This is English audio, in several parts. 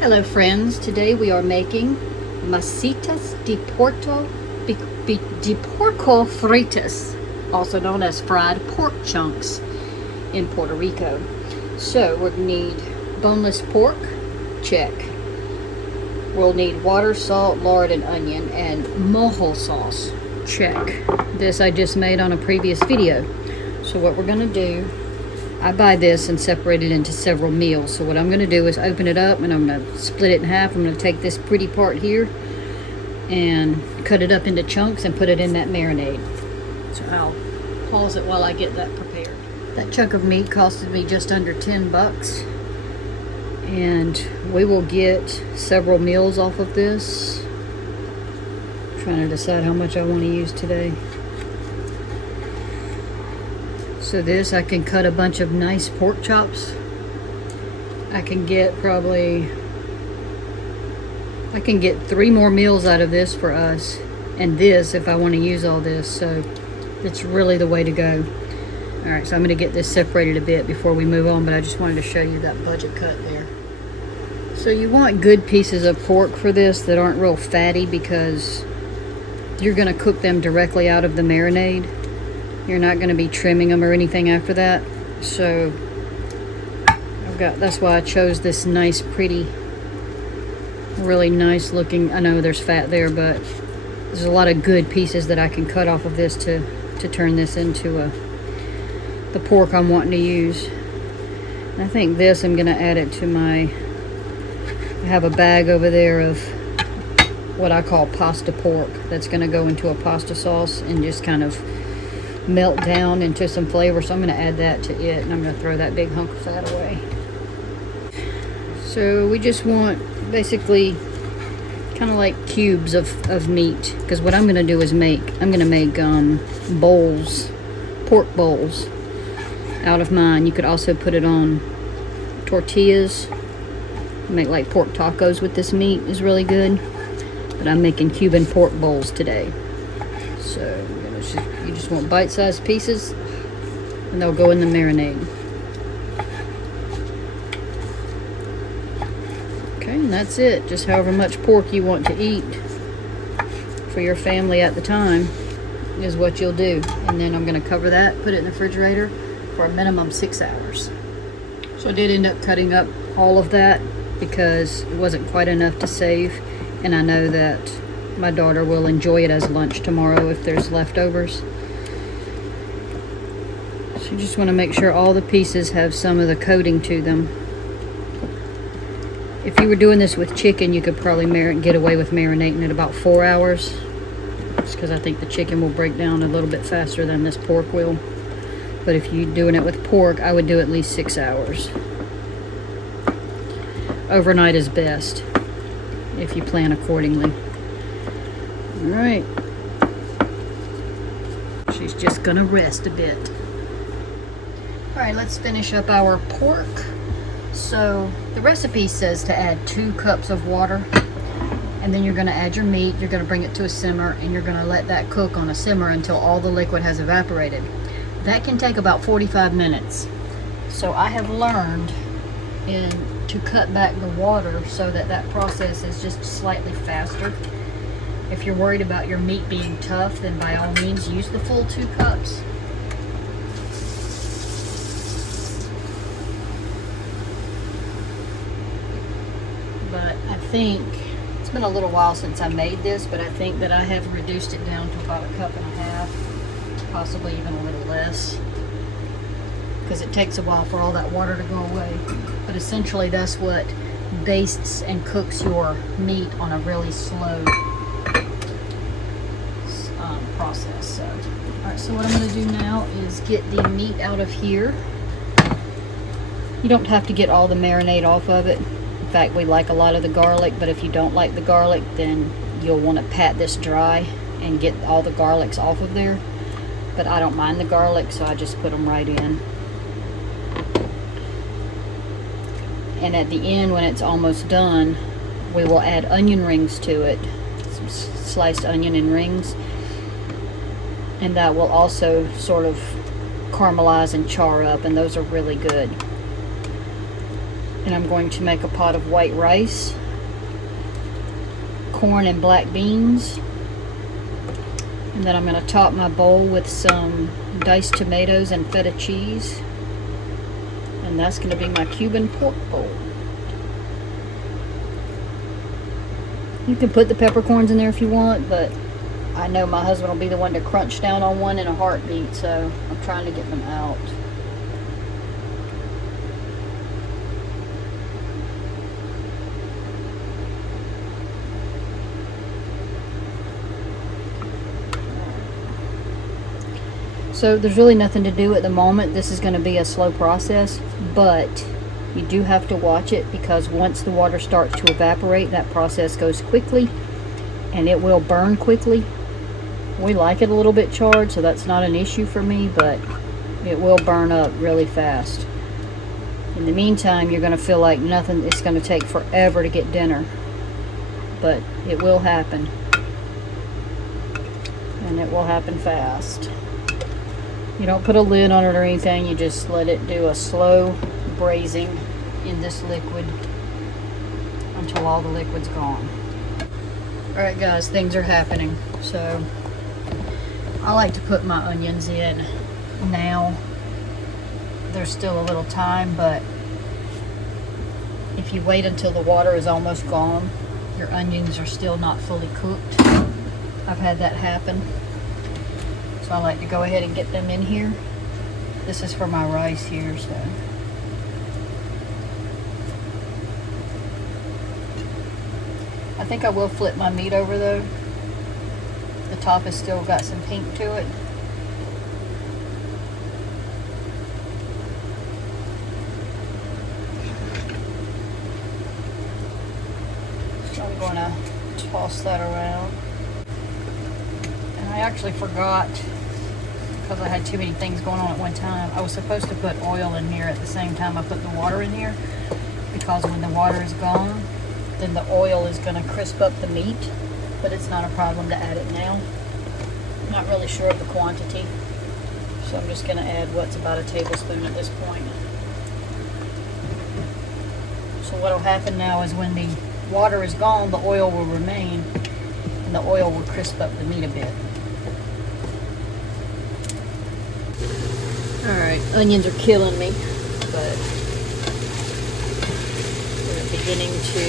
Hello friends, today we are making Masitas de Puerco fritas, also known as fried pork chunks in Puerto Rico. So we're going to need boneless pork, check. We'll need water, salt, lard, and onion, and Mojo sauce, check. This I just made on a previous video. So what we're going to do, I buy this and separate it into several meals. So what I'm going to do is open it up and I'm going to split it in half. I'm going to take this pretty part here and cut it up into chunks and put it in that marinade. So I'll pause it while I get that prepared. That chunk of meat costed me just under 10 bucks. And we will get several meals off of this. I'm trying to decide how much I want to use today. So this, I can cut a bunch of nice pork chops. I can get 3 more meals out of this for us. And this, if I want to use all this. So it's really the way to go. Alright, so I'm going to get this separated a bit before we move on. But I just wanted to show you that budget cut there. So you want good pieces of pork for this that aren't real fatty, because you're going to cook them directly out of the marinade. You're not going to be trimming them or anything after that. So that's why I chose this nice, pretty, really nice looking. I know there's fat there, but there's a lot of good pieces that I can cut off of this to turn this into the pork I'm wanting to use. And I think this, I'm going to add it to my, I have a bag over there of what I call pasta pork. That's going to go into a pasta sauce and just kind of melt down into some flavor. So I'm going to add that to it, and I'm going to throw that big hunk of fat away. So we just want basically kind of like cubes of meat, because what I'm going to do is I'm going to make bowls, pork bowls out of mine. You could also put it on tortillas, make like pork tacos with this meat is really good, but I'm making Cuban pork bowls today. So you just want bite-sized pieces, and they'll go in the marinade. Okay, and that's it. Just however much pork you want to eat for your family at the time is what you'll do. And then I'm going to cover that, put it in the refrigerator for a minimum 6 hours. So I did end up cutting up all of that because it wasn't quite enough to save, and I know that my daughter will enjoy it as lunch tomorrow if there's leftovers. So you just want to make sure all the pieces have some of the coating to them. If you were doing this with chicken, you could probably get away with marinating it about 4 hours. Just because I think the chicken will break down a little bit faster than this pork will. But if you're doing it with pork, I would do at least 6 hours. Overnight is best if you plan accordingly. Alright, she's just gonna rest a bit. Alright, let's finish up our pork. So the recipe says to add 2 cups of water, and then you're gonna add your meat, you're gonna bring it to a simmer, and you're gonna let that cook on a simmer until all the liquid has evaporated. That can take about 45 minutes. So I have learned to cut back the water so that process is just slightly faster. If you're worried about your meat being tough, then by all means use the full 2 cups. But I think, it's been a little while since I made this, but I think that I have reduced it down to about 1.5 cups, possibly even a little less, because it takes a while for all that water to go away. But essentially that's what bastes and cooks your meat on a really slow process. So, alright, so what I'm going to do now is get the meat out of here. You don't have to get all the marinade off of it. In fact, we like a lot of the garlic, but if you don't like the garlic, then you'll want to pat this dry and get all the garlics off of there. But I don't mind the garlic, so I just put them right in. And at the end, when it's almost done, we will add onion rings to it, some sliced onion in rings, and that will also sort of caramelize and char up, and those are really good. And I'm going to make a pot of white rice, corn and black beans, and then I'm going to top my bowl with some diced tomatoes and feta cheese, and that's going to be my Cuban pork bowl. You can put the peppercorns in there if you want, but I know my husband will be the one to crunch down on one in a heartbeat, so I'm trying to get them out. So there's really nothing to do at the moment. This is going to be a slow process, but you do have to watch it, because once the water starts to evaporate, that process goes quickly and it will burn quickly. We like it a little bit charred, so that's not an issue for me, but it will burn up really fast. In the meantime, you're going to feel like nothing, it's going to take forever to get dinner, but it will happen, and it will happen fast. You don't put a lid on it or anything, you just let it do a slow braising in this liquid until all the liquid's gone. Alright guys, things are happening. So I like to put my onions in now. There's still a little time, but if you wait until the water is almost gone, your onions are still not fully cooked. I've had that happen. So I like to go ahead and get them in here. This is for my rice here, so. I think I will flip my meat over though. The top has still got some pink to it. So I'm going to toss that around. And I actually forgot, because I had too many things going on at one time, I was supposed to put oil in here at the same time I put the water in here, because when the water is gone, then the oil is going to crisp up the meat, but it's not a problem to add it now. I'm not really sure of the quantity, so I'm just going to add what's about a tablespoon at this point. So what will happen now is when the water is gone, the oil will remain, and the oil will crisp up the meat a bit. Alright, onions are killing me, but they're beginning to,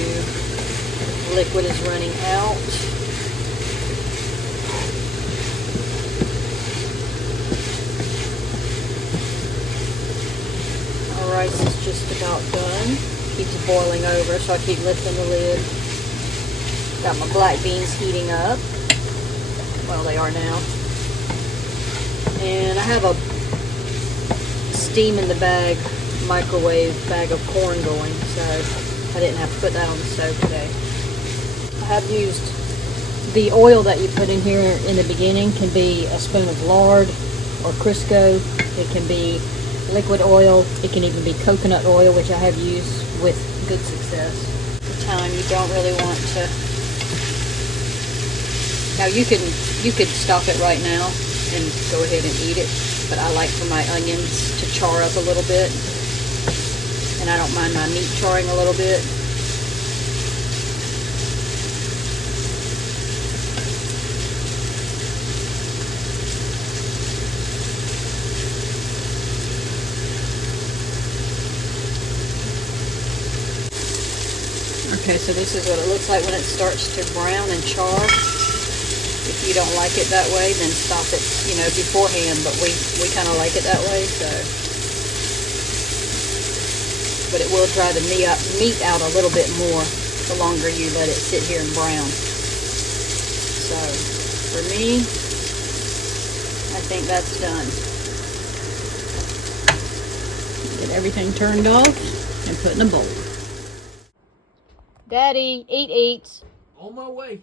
liquid is running out. Our rice is just about done. Keeps boiling over, so I keep lifting the lid. Got my black beans heating up. Well, they are now. And I have a steam in the bag, microwave bag of corn going, so I didn't have to put that on the stove today. I have used the oil that you put in here in the beginning. Can be a spoon of lard or Crisco. It can be liquid oil. It can even be coconut oil, which I have used with good success. The time you don't really want to. Now you could stop it right now and go ahead and eat it, but I like for my onions to char up a little bit, and I don't mind my meat charring a little bit. Okay, so this is what it looks like when it starts to brown and char. If you don't like it that way, then stop it, you know, beforehand, but we kind of like it that way, so. But it will dry the meat out a little bit more the longer you let it sit here and brown. So, for me, I think that's done. Get everything turned off and put in a bowl. Daddy, eat. On my way.